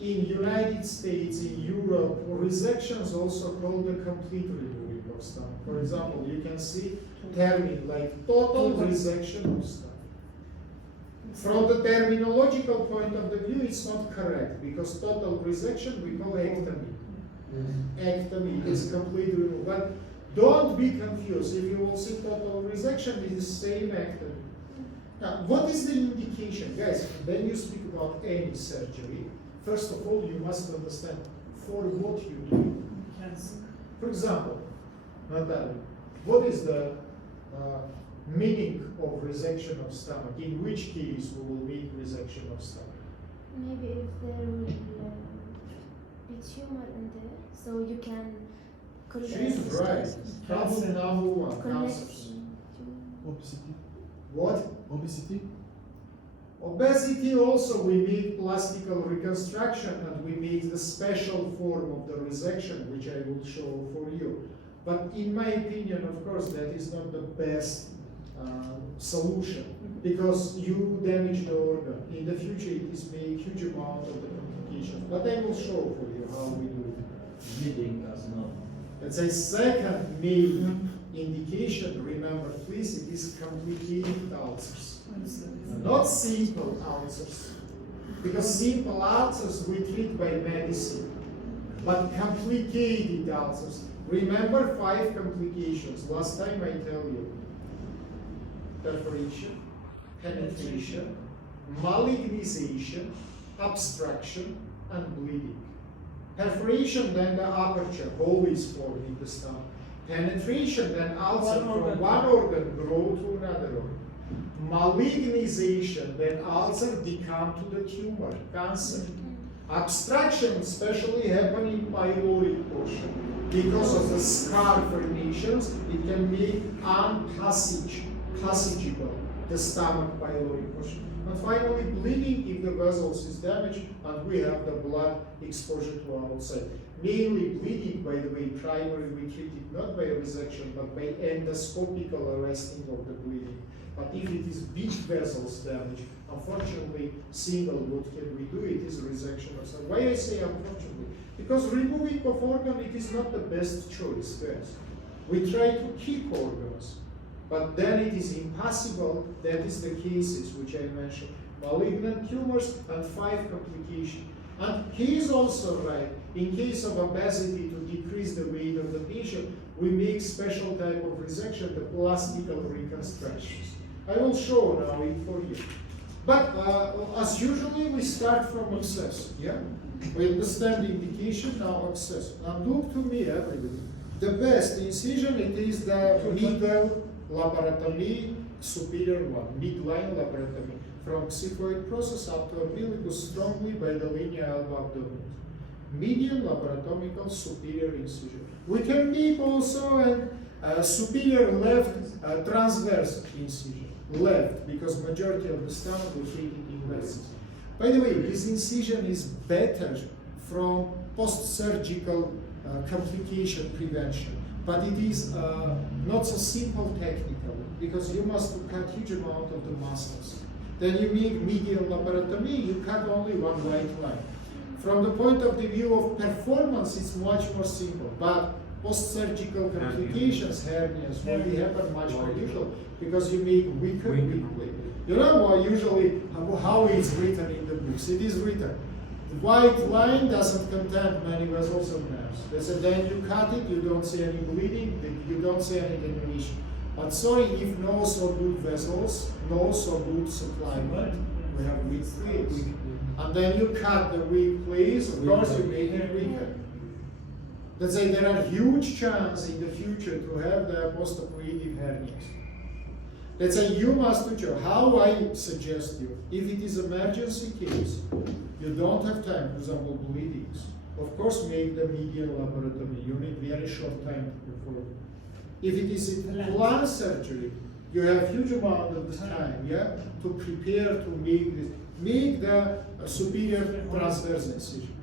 in United States, in Europe, resection is also called a complete removing of stomach. For example, you can see term like total resection of stomach. From the terminological point of the view, it's not correct, because total resection we call ectomy. Ectomy is complete removal. But don't be confused. If you will see total resection, it is same ectomy. Now, what is the indication? Guys, when you speak about any surgery, first of all, you must understand for what you do. For example, Natalia, what is the meaning of resection of stomach? In which case we will mean resection of stomach? Maybe if there will be tumor in there, so you can She's right. Problem number one, cancers. Obesity. What? Obesity. Obesity also we make plastical reconstruction, and we make the special form of the resection, which I will show for you. But in my opinion, of course, that is not the best solution, because you damage the organ. In the future, it is make huge amount of the complications. But I will show for you how we do it. Bleeding as well. Let's say second main indication, remember please, it is complicated ulcers. Not simple ulcers. Because simple ulcers we treat by medicine. But complicated ulcers. Remember 5 complications. Last time I tell you. Perforation, penetration, malignization, obstruction, and bleeding. Perforation, then the aperture, hole is formed in the stomach. Penetration, then ulcer from one organ grow to another organ. Malignization, then ulcer become to the tumor, cancer. Obstruction especially happen in pyloric portion. Because of the scar formations, it can be passageable, the stomach pyloric portion. And finally, bleeding if the vessels is damaged and we have the blood exposure to outside. Mainly bleeding, by the way, primary we treat it not by resection but by endoscopical arresting of the bleeding. But if it is big vessels damage, unfortunately, single what can we do? It is resection of some. Why I say unfortunately? Because removing of organ, it is not the best choice, guys. We try to keep organs. But then it is impossible. That is the cases which I mentioned. Malignant tumors and 5 complications. And he is also right. In case of obesity, to decrease the weight of the patient, we make special type of resection, the plastical reconstructions. I will show now it for you. But as usually, we start from abscess. Yeah, we understand the indication now. Abscess. And look to me, everybody. The best incision it is the middle laparotomy, superior one, midline laparotomy, from xiphoid process up to umbilicus strongly by the linea alba abdominis. Median laparotomical superior incision. We can make also a superior left transverse incision. Left, because majority of the stomach we treat it in left. By the way, this incision is better from post-surgical complication prevention. But it is not so simple technically, because you must cut huge amount of the muscles. Then you make medial laparotomy, you cut only one white line. From the point of the view of performance, it's much more simple. But post-surgical complications, hernias, will happen much more usually, because you make weaker weakly. You know why usually how it's written in the books? It is written. The white line doesn't contain many vessels or nerves. They said then you cut it, you don't see any bleeding, you don't see any determination. But sorry, if no so good vessels, no so good supplement, we have weak place. And then you cut the weak place, of course you make it weaker. Let's say there are huge chances in the future to have the postoperative hernias. Let's say you must do how I suggest you. If it is emergency case, you don't have time, for example, bleedings. Of course, make the medial laparotomy. You need very short time to perform. If it is planned surgery, you have huge amount of the time, yeah, to prepare to make this. Make the superior transverse incision.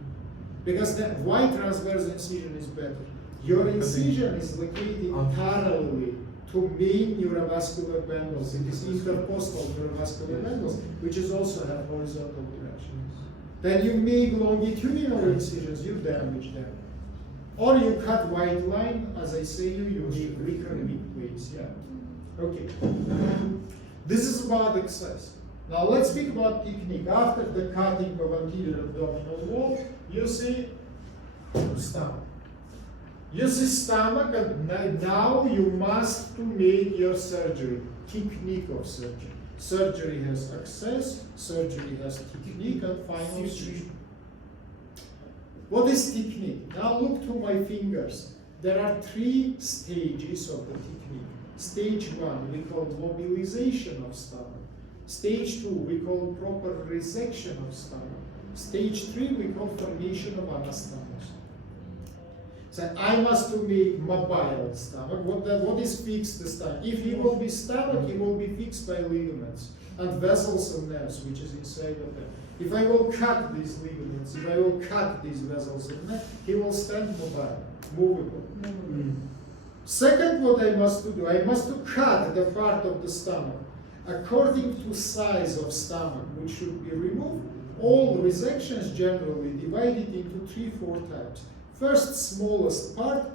Because the why transverse incision is better? Your incision is located parallelly to main neurovascular bundles. It is intercostal neurovascular bundles, which is also have horizontal direction. Then you make longitudinal incisions, you damage them. Or you cut white line, as I say, you make recurrent plates, yeah? Okay. This is about exercise. Now let's speak about technique. After the cutting of anterior abdominal wall, you see stomach. You see stomach, and now you must to make your surgery. Technique of surgery. Surgery has access, surgery has technique, and final surgery. What is technique? Now look to my fingers. There are 3 stages of the technique. Stage 1 we call mobilization of stomach. Stage 2 we call proper resection of stomach. Stage 3 we call formation of anastomos. So I must to make mobile stomach. What is fixed the stomach? If he will be stomach, he will be fixed by ligaments and vessels and nerves, which is inside of them. If I will cut these ligaments, if I will cut these vessels and nerves, he will stand mobile, movable. Second, what I must do, I must to cut the part of the stomach according to size of stomach, which should be removed. All resections generally divided into 3-4 types. First, smallest part,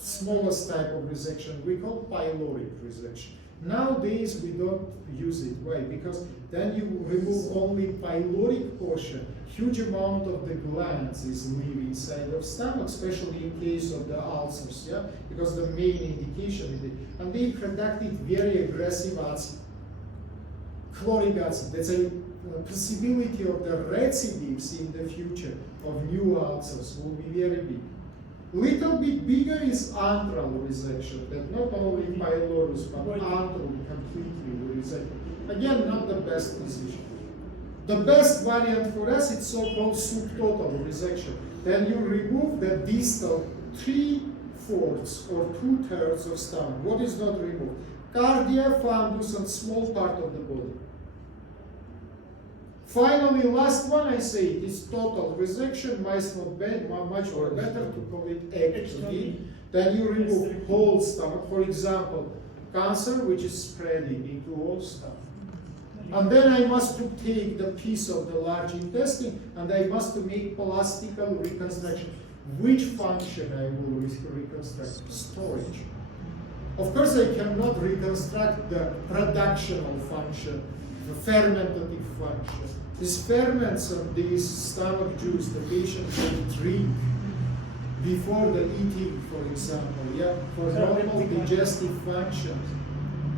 smallest type of resection, we call pyloric resection. Nowadays, we don't use it. Why? Because then you remove only pyloric portion. Huge amount of the glands is live inside of stomach, especially in case of the ulcers, yeah? Because the main indication is it. And they conducted very aggressive acid. Chloric acid, that's a possibility of the recidives in the future of new ulcers will be very big. Little bit bigger is antral resection, that not only pylorus but antral completely will resect. Again, not the best decision. The best variant for us is so-called subtotal resection. Then you remove the distal 3/4 or 2/3 of stomach. What is not removed? Cardia, fundus, and small part of the body. Finally, last one I say it is total resection, much more better to call it ectomy. Then you remove whole stomach, for example, cancer which is spreading into whole stomach. And then I must to take the piece of the large intestine and I must to make plastical reconstruction. Which function I will reconstruct? Storage. Of course, I cannot reconstruct the productional function, the fermentative function. These ferments of this stomach juice, the patient can drink before the eating, for example, yeah, for normal digestive functions.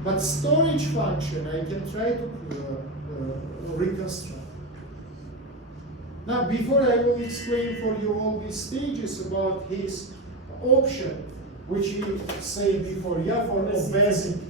But storage function, I can try to reconstruct. Now, before I will explain for you all these stages about his option, which he said before, yeah, for obesity.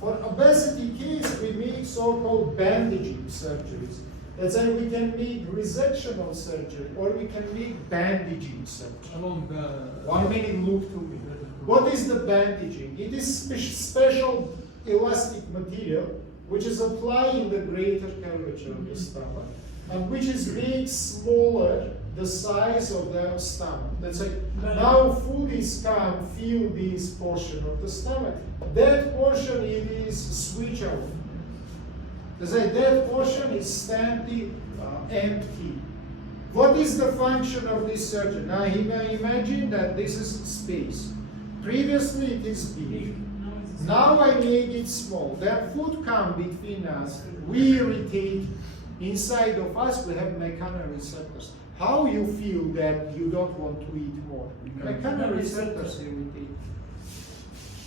For obesity case, we make so-called bandaging surgeries. That's why we can make resectional surgery or we can make bandaging surgery. Along the 1 minute, look to me. What is the bandaging? It is special elastic material which is applied in the greater curvature of the stomach and which is made smaller the size of the stomach. That's like now food is come, fill this portion of the stomach. That portion it is switch off. That portion is standing empty. What is the function of this surgery? Now imagine that this is space. Previously it is big. Now I make it small. Then food come between us. We irritate. Inside of us we have mechanoreceptors. How you feel that you don't want to eat more? Mechanoreceptors irritate.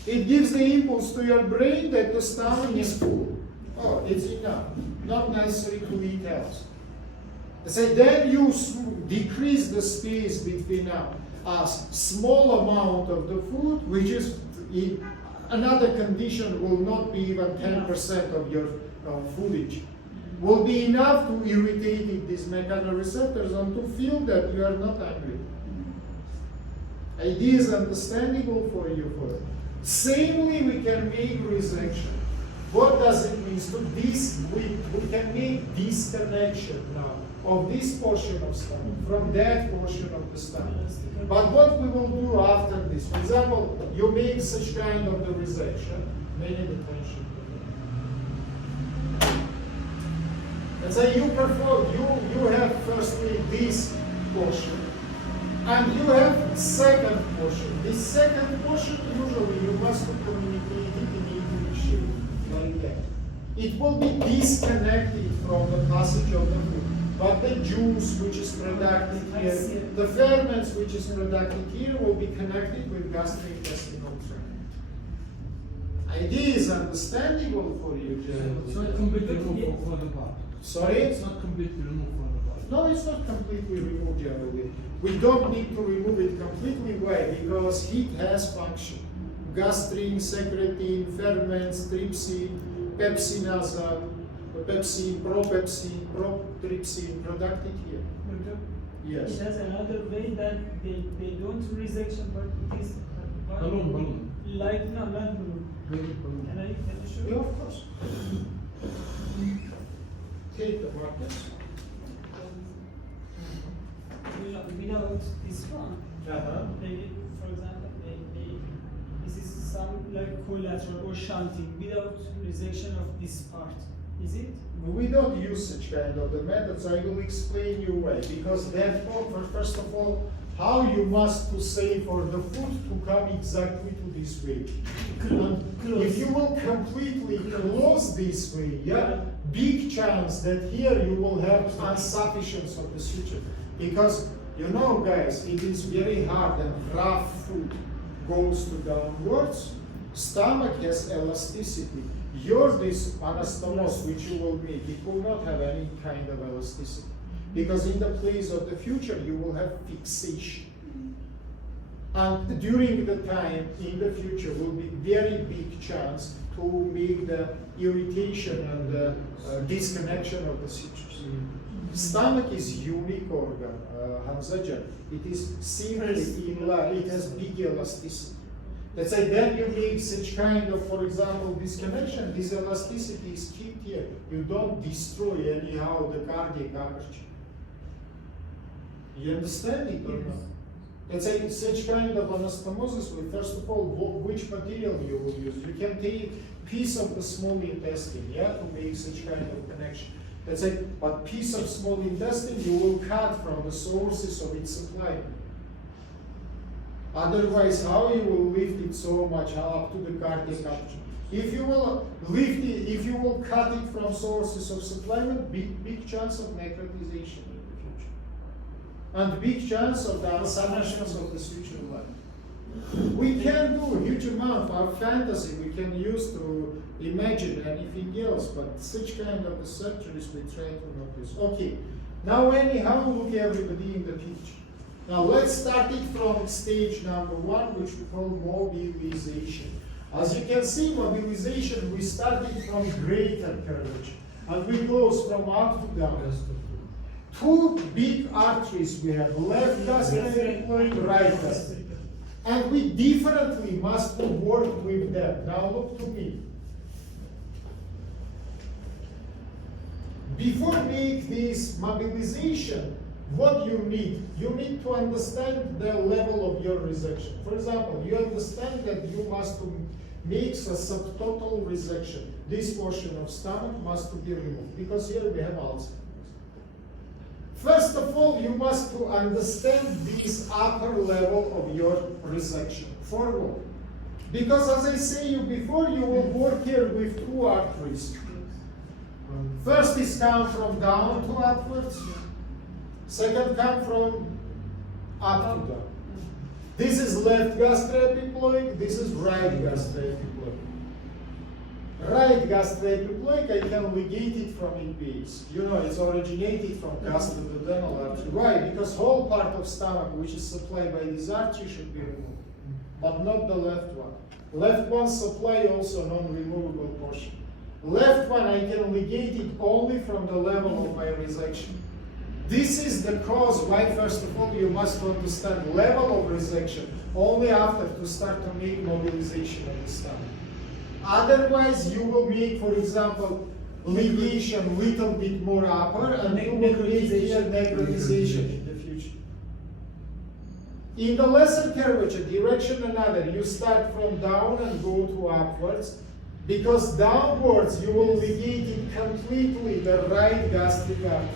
It gives the impulse to your brain that the stomach is full. Oh, it's enough. Not necessary to eat else. So then you decrease the space between us. Small amount of the food, which is in another condition will not be even 10% of your foodage. Will be enough to irritate these mechanoreceptors and to feel that you are not hungry. It is understandable for you. Samely, we can make resection. What does it mean? So this we can make disconnection now of this portion of stomach from that portion of the stomach. But what we will do after this? For example, you make such kind of the resection. Many attention. Let's say you have firstly this portion, and you have second portion. This second portion, usually you must communicate it in English shape, like that. It will be disconnected from the passage of the food. But the juice which is produced here, the ferments which is produced here will be connected with gastrointestinal tract. Idea is understandable for you, It's not completely removed for the part. Sorry? It's not completely removed for the part. No, it's not completely removed generally. We don't need to remove it completely. Why? Because heat has function. Gastrin, secretin, ferments, trypsin, pepsinasa, pepsin, protrypsin, produced here. Yes. It has another way that they don't resection, but it is Balloon. like no, not balloon. Balloon. Can I show Yeah, you? of course. Take the markers. Without this one, they, for example, this is some like collateral or shunting without resection of this part. Is it? We don't use such kind of the methods. I will explain you why. Because first of all, how you must to say for the food to come exactly to this way. And if you will completely close this way, yeah, big chance that here you will have insufficiency of the suture. Because you know, guys, it is very hard and rough food goes to downwards. Stomach has elasticity. This anastomose which you will make, it will not have any kind of elasticity. Because in the place of the future, you will have fixation. And during the time in the future will be very big chance to make the irritation and the disconnection of the sutures. Stomach is unique organ, Hamzajan. It is simply it has big elasticity. Let's say then you make such kind of, for example, disconnection, this elasticity is kept here. You don't destroy anyhow the cardiac aperture. You understand it or not? Let's say such kind of anastomosis, first of all, which material you will use. You can take piece of the small intestine, yeah, to make such kind of connection. Let's say, but piece of small intestine you will cut from the sources of its supply. Otherwise, how you will lift it so much up to the cardiac aperture? If you will lift it, if you will cut it from sources of supplement, big chance of necrotization in the future, and big chance of the unsufficiency of the suture line. We can do a huge amount. Our fantasy we can use to imagine anything else, but such kind of the surgeries we try to not use. Okay, now anyhow, look everybody in the picture. Now let's start it from stage number 1, which we call mobilization. As you can see, mobilization, we started from greater curvature, and we goes from up to down. 2 big arteries we have, left gastric, right gastric. And we differently must work with them. Now look to me. Before make this mobilization, what you need to understand the level of your resection. For example, you understand that you must make a subtotal resection. This portion of stomach must be removed, because here we have Alzheimer's. First of all, you must to understand this upper level of your resection. For what? Because as I say you before, you will work here with 2 arteries. First is come from down to upwards. Second come from up to down. This is left gastroepiploic, this is right gastroepiploic. Right gastroepiploic, I can ligate it from in base. You know, it's originated from gastroduodenal artery. Why? Because whole part of stomach which is supplied by this artery should be removed, but not the left one. Left one supply also non-removable portion. Left one I can ligate it only from the level of my resection. This is the cause why, first of all, you must understand level of resection only after to start to make mobilization of the stomach. Otherwise, you will make, for example, ligation little bit more upper, and you will create here necrotization in the future. In the lesser curvature, direction another, you start from down and go to upwards. Because downwards you will ligate it completely, the right gastric artery.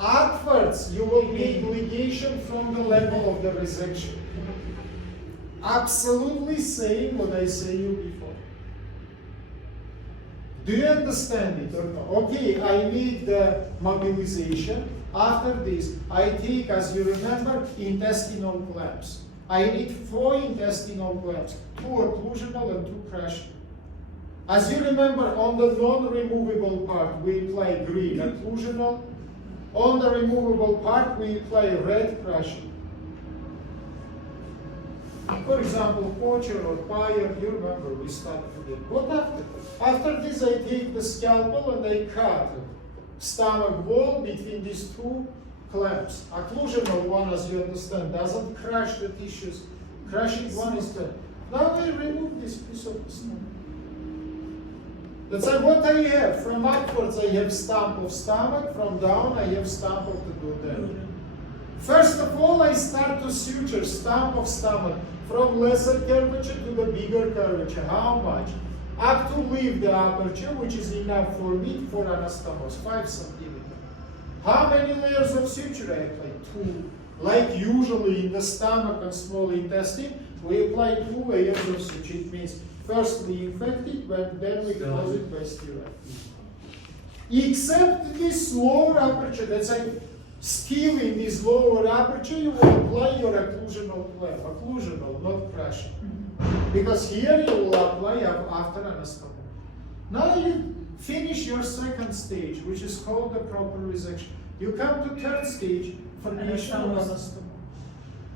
Upwards you will make ligation from the level of the resection. Absolutely same what I say you before. Do you understand it or not? Okay, I make the mobilization. After this, I take, as you remember, intestinal clamps. I need 4 intestinal clamps, 2 occlusional and 2 crushing. As you remember, on the non-removable part, we apply green occlusional. On the removable part, we apply red crushing. For example, poacher or pyre, you remember we started with it. What after? After this, I take the scalpel and I cut stomach wall between these 2 clamps. Occlusional one, as you understand, doesn't crush the tissues. Crushing one is done. Now I remove this piece of the stomach. That's what I have. From upwards, I have stump of stomach. From down, I have stump of the duodenum. First of all, I start to suture stump of stomach from lesser curvature to the bigger curvature. How much? Up to leave the aperture, which is enough for me for anastomosis, 5 centimeters. How many layers of suture I apply? 2. Like usually in the stomach and small intestine, we apply 2 layers of suture. It means first we infect it, but then we close it by steroid. Except this lower aperture, that's like still in this lower aperture, you will apply your occlusional clamp. Occlusional, not crushing. Because here you will apply after anastomosis. Now you finish your second stage, which is called the proper resection. You come to third stage, formation of anastomosis.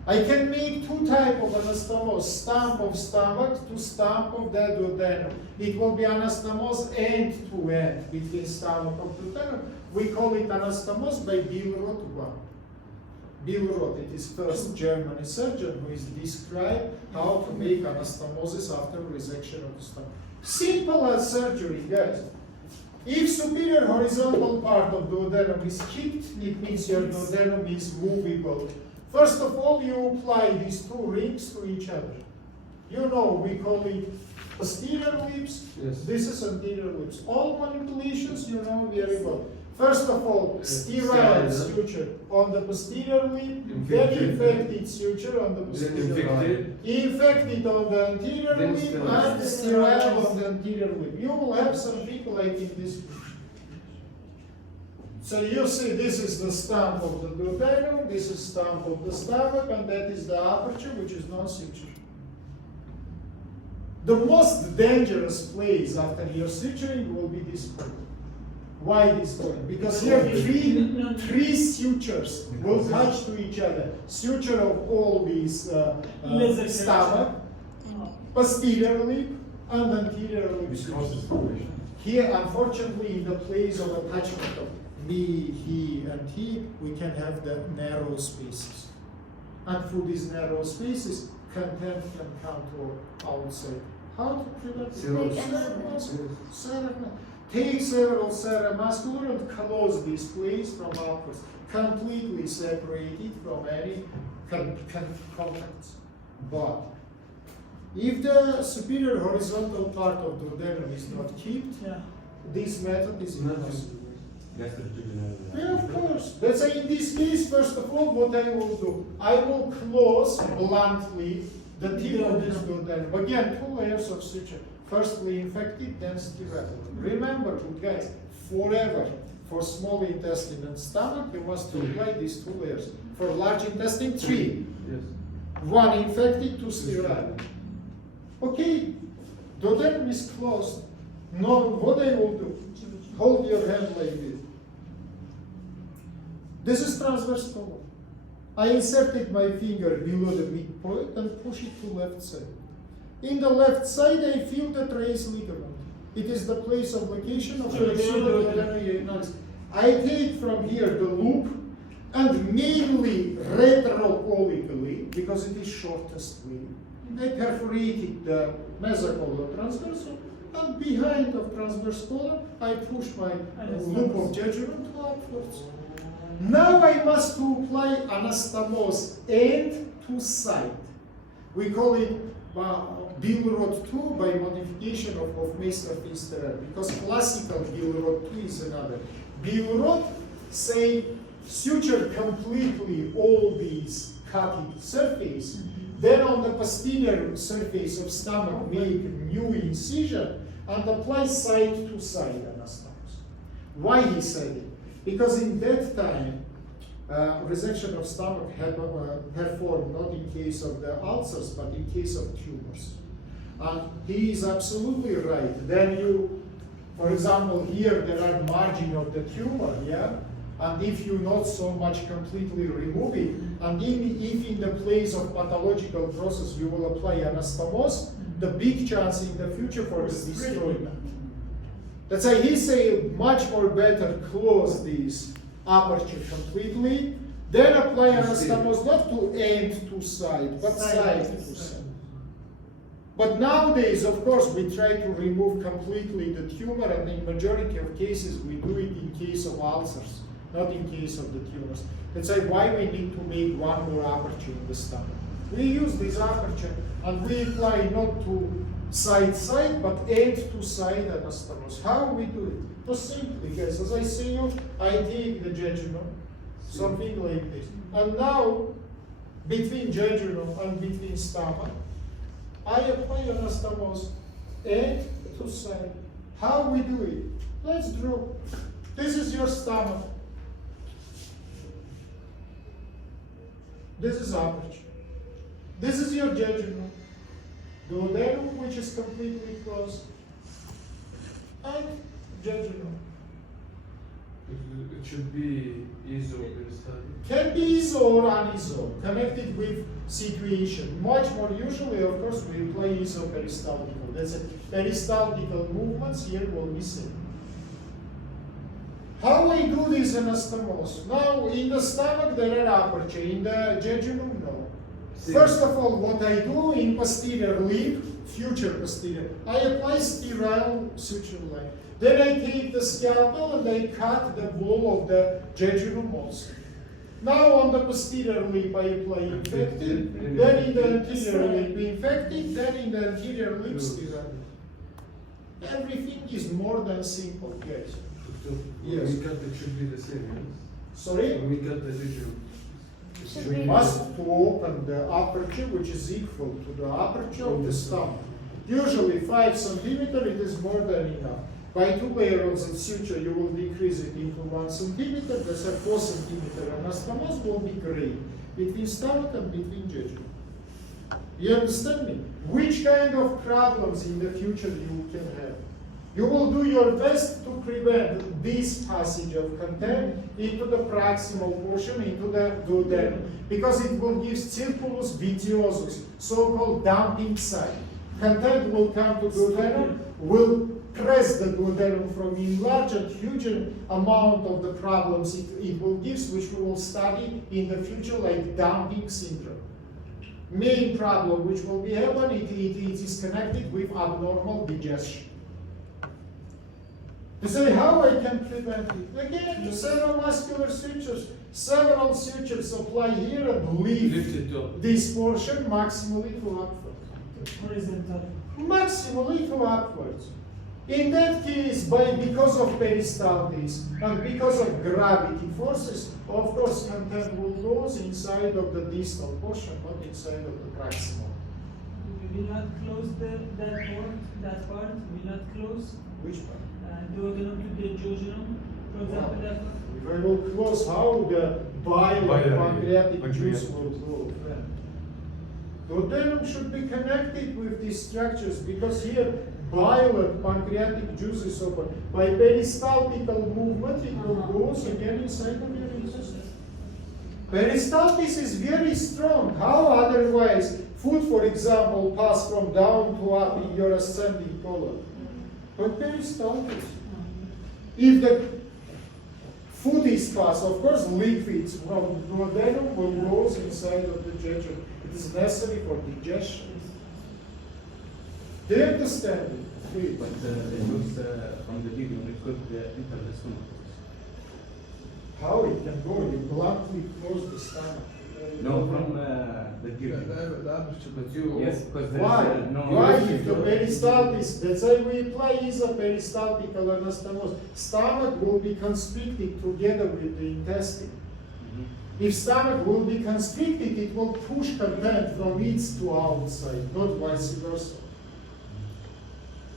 I can make 2 types of anastomosis, stump of stomach to stump of the duodenum. It will be anastomosis end to end between stomach and duodenum. We call it anastomosis by Billroth 1. Billroth, it is first German surgeon who is described how to make anastomosis after resection of the stomach. Simple as surgery, guys. If superior horizontal part of duodenum is kept, it means your duodenum is movable. First of all, you apply these 2 rings to each other. You know, we call it posterior lips. Yes. This is anterior lips. All manipulations, you know very well. First of all, sterile suture on the posterior lip, then infected suture on the posterior lip. Infected on the anterior lip and sterile on the anterior lip. You will have some people like in this. So you see, this is the stump of the duodenum, this is stump of the stomach, and that is the aperture, which is non-suture. The most dangerous place after your suturing will be this point. Why this point? Because here 3 sutures will touch to each other. Suture of all these stomach, posterior lip, and anterior lip suture. Here, unfortunately, in the place of attachment of me, he, and he, we can have the narrow spaces. And through these narrow spaces, content can come to outside. How to prevent it? Take several ceremuscular and close this place from outwards. Completely separate it from any contacts. But if the superior horizontal part of the duodenum is not kept, this method is impossible. Yeah, of course. That's why in this case, first of all, what I will do, I will close bluntly the tip of this duodenum. Again, 2 layers of suture. Firstly infected, then sterile. Remember, good guys, forever, for small intestine and stomach, you must apply these 2 layers. For large intestine, 3. Yes. 1 infected, 2 sterile. Okay, duodenum is closed. Now, what I will do, hold your hand like this. This is transverse colon. I inserted my finger below the midpoint and push it to left side. In the left side, I feel the trace ligament. It is the place of location of the duodenum. I take from here the loop and mainly retrocolically, because it is shortest way, I perforated the mesocolon transversal, and behind of transverse colon, I push my loop of jejunum to upwards. Now I must apply anastomosis end to side. We call it Billrod 2 by modification of Meister-Finsterer, because classical Billrod 2 is another. Billrod say suture completely all these cutting surface, then on the posterior surface of stomach make new incision and apply side-to-side anastomosis. Why he said it? Because in that time, resection of stomach had performed not in case of the ulcers, but in case of tumors. And he is absolutely right. Then you, for example, here there are margin of the tumor, yeah? And if you not so much completely remove it, and if in the place of pathological process you will apply anastomosis, the big chance in the future for the destroyment. That's why he say much more better close this aperture completely, then apply anastomosis not to end to side, but side to side. But nowadays, of course, we try to remove completely the tumor, and in majority of cases we do it in case of ulcers, not in case of the tumors. That's why we need to make one more aperture in the stomach. We use this aperture and we apply not to side, but end to side anastomosis. How we do it? So simply, guys, as I say you, I take the jejunum, something like this. And now, between jejunum and between stomach, I apply anastomosis end to side. How we do it? Let's draw. This is your stomach. This is aperture. This is your jejunum. Duodenum, which is completely closed, and jejunum. It should be iso-peristaltic. Can be iso or aniso, connected with situation. Much more usually, of course, we apply iso-peristaltical. That's it. Peristaltical movements here will be same. How I do this anastomosis? Now, in the stomach there are aperture, in the jejunum no. First of all, what I do in posterior lip, future posterior, I apply sterile suture line. Then I take the scalpel and I cut the wall of the jejunum also. Now on the posterior lip I apply infected, then in the anterior lip infected, then in the anterior lip sterile. Everything is more than simple, guys. Yes. When we cut it should be the same, yes? Sorry? When we cut the jejunum. We must to open the aperture which is equal to the aperture of the stomach. Usually 5 centimeters, it is more than enough. By 2 layers of suture, you will decrease it into 1 centimeter. That's a 4 centimeter anastomosis will be great between stomach and between jejunum. You understand me? Which kind of problems in the future you can have? You will do your best to prevent this passage of content into the proximal portion, into the duodenum, because it will give circulus vitiosus, so-called dumping site. Content will come to duodenum, will press the duodenum from enlarged and huge amount of the problems it will give, which we will study in the future, like dumping syndrome. Main problem which will be happening, it is connected with abnormal digestion. To say how I can prevent it. Again, several muscular sutures, several sutures apply here and lift this portion maximally to upwards. Horizontal. Maximally to upwards. In that case, because of peristaltis and because of gravity forces, of course, content will go inside of the distal portion, not inside of the proximal. We will not close that part. We will not close. Which part? Duodenum to the jejunum, for example, that one. If I will close, how the bile and pancreatic juice will go? Duodenum should be connected with these structures because here bile and pancreatic juice is open. By peristaltical movement, it will go again inside of your intestine. Peristaltis is very strong. How otherwise food, for example, pass from down to up in your ascending colon? But peristaltis. If the food is passed, of course, liquids from duodenum will go inside of the jejunum. It is necessary for digestion. Do you understand it? Please. But it goes from the jejunum, it could enter the stomach. How it can go? You bluntly close the stomach. No, from the لا kidney. لا لا بالشكل. But you, Yes, because there Why? is no. Why if the peristaltis, that's why we apply isoperistaltical anastomosis. Stomach will be constricted together with the intestine. Mhm. If stomach will be constricted, it will push content from its to outside, not vice versa.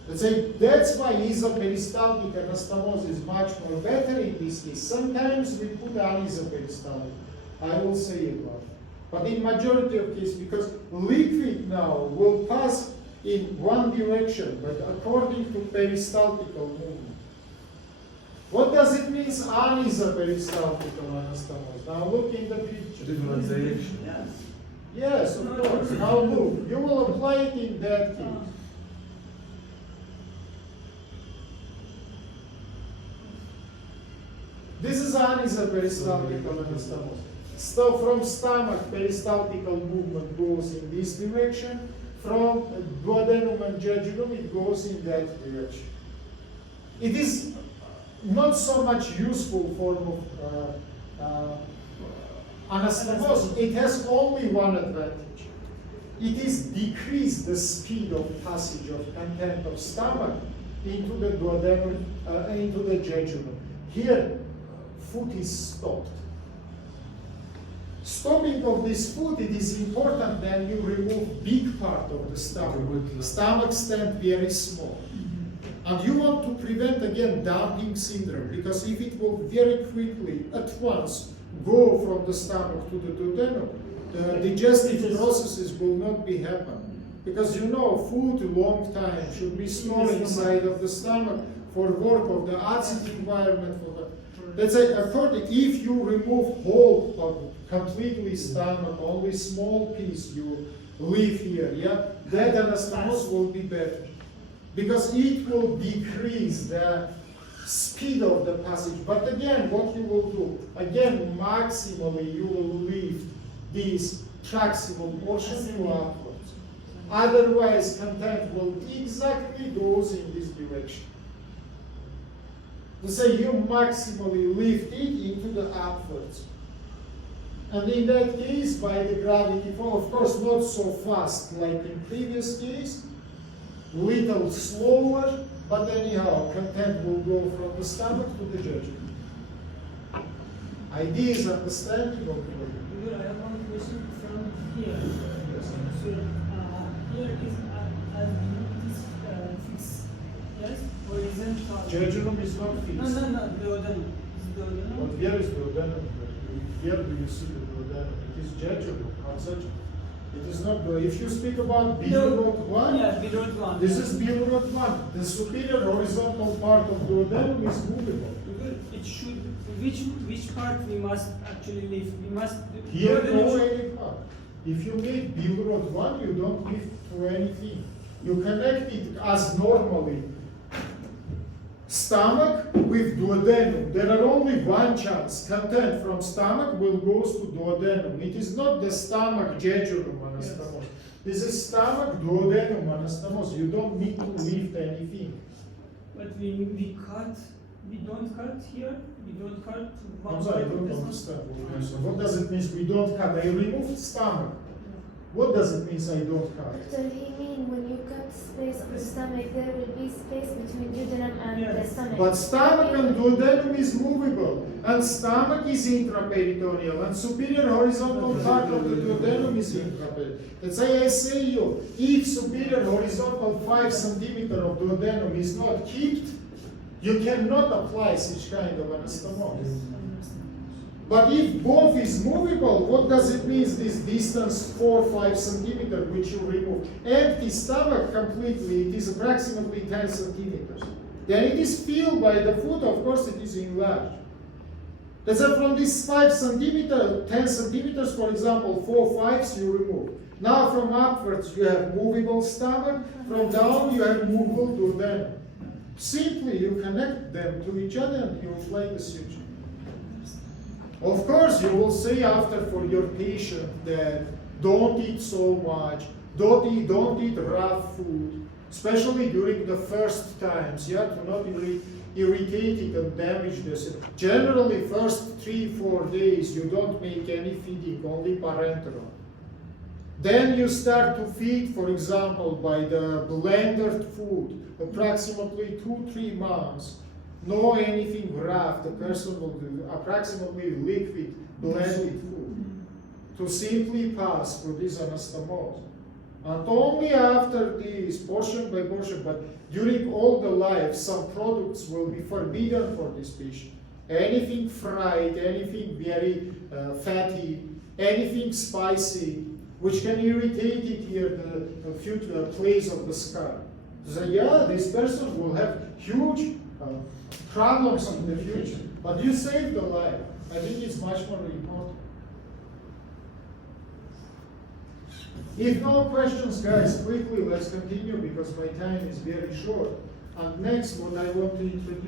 That's why isoperistaltic anastomosis is much more better in this case. Sometimes we put anisoperistaltic. I will say about it. But in majority of cases, because liquid now will pass in one direction, but according to peristaltical movement. What does it mean, anisoperistaltical anastomosis? Now look in the picture. different direction. Yes. Yes, of course. Now look, you will apply it in that case. This is anisoperistaltical anastomosis. So from stomach, peristaltical movement goes in this direction. From duodenum and jejunum, it goes in that direction. It is not so much useful form of anastomosis. It has only one advantage. It is decrease the speed of passage of content of stomach into the duodenum, into the jejunum. Here, food is stopped. Stopping of this food, it is important that you remove big part of the stomach. Stomach stand very small. And you want to prevent again dumping syndrome, because if it will very quickly at once go from the stomach to the duodenum, the digestive processes will not be happen. Because you know, food a long time should be stored inside of the stomach for work of the acid environment. For the, let's say, according, if you remove whole completely stomach, only small piece you leave here, yeah, that anastomosis will be better. Because it will decrease the speed of the passage. But again, what you will do, again, maximally you will lift this traximal portion to upwards. Otherwise, content will exactly goes in this direction. To say you maximally lift it into the upwards. And in that case, by the gravity fall, of course, not so fast like in previous case, little slower, but anyhow, content will go from the stomach to the jejunum. Idea is understanding of it. I have one question from here. Yes. So here is as it is fixed, yes, horizontal. Jejunum is not fixed. No, duodenum. Is duodenum? But here is duodenum. Here do you see the duodenum? It is jejunum, not such. It is not the. If you speak about bilirubin 1, Yeah, below one. this is bilirubin 1. The superior horizontal part of duodenum is movable. It should. Which part we must actually leave? We must. Here, duodenum no should- any part. If you make bilirubin 1, you don't lift to anything. You connect it as normally. Stomach with duodenum. There are only one chance. Content from stomach will go to duodenum. It is not the stomach jejunum anastomosis. This is stomach duodenum anastomosis. You don't need to lift anything. But we cut. We don't cut here. We don't cut one. I'm sorry, I don't That's not- understand. What does it mean we don't cut? I removed stomach. What does it mean I don't cut? So he mean when you cut space of the stomach, there will be space between duodenum and the Yes. stomach. But stomach and duodenum is movable, and stomach is intraperitoneal, and superior horizontal part of the duodenum is intraperitoneal. That's why I say you, if superior horizontal 5 centimeter of duodenum is not kept, you cannot apply such kind of anastomosis. But if both is movable, what does it mean? This distance 4-5 centimeter which you remove. Empty stomach completely, it is approximately 10 centimeters. Then it is filled by the food, of course it is enlarged. That's why from this 5 centimeter, 10 centimeters, for example, 4/5 you remove. Now from upwards you have movable stomach, from down you have movable duodenum. Simply you connect them to each other and you apply the suture. Of course, you will say after for your patient that don't eat so much, don't eat rough food, especially during the first times. You have to not irritate it and damage this. Generally, first 3-4 days you don't make any feeding, only parenteral. Then you start to feed, for example, by the blended food, approximately 2-3 months. No anything rough, the person will do approximately liquid blended food to simply pass through this anastomosis. And only after this, portion by portion, but during all the life, some products will be forbidden for this patient. Anything fried, anything very fatty, anything spicy, which can irritate it here, the future place of the scar. So yeah, this person will have huge problems in the future. But you saved the life. I think it's much more important. If no questions, guys, quickly let's continue because my time is very short. And next, what I want to introduce.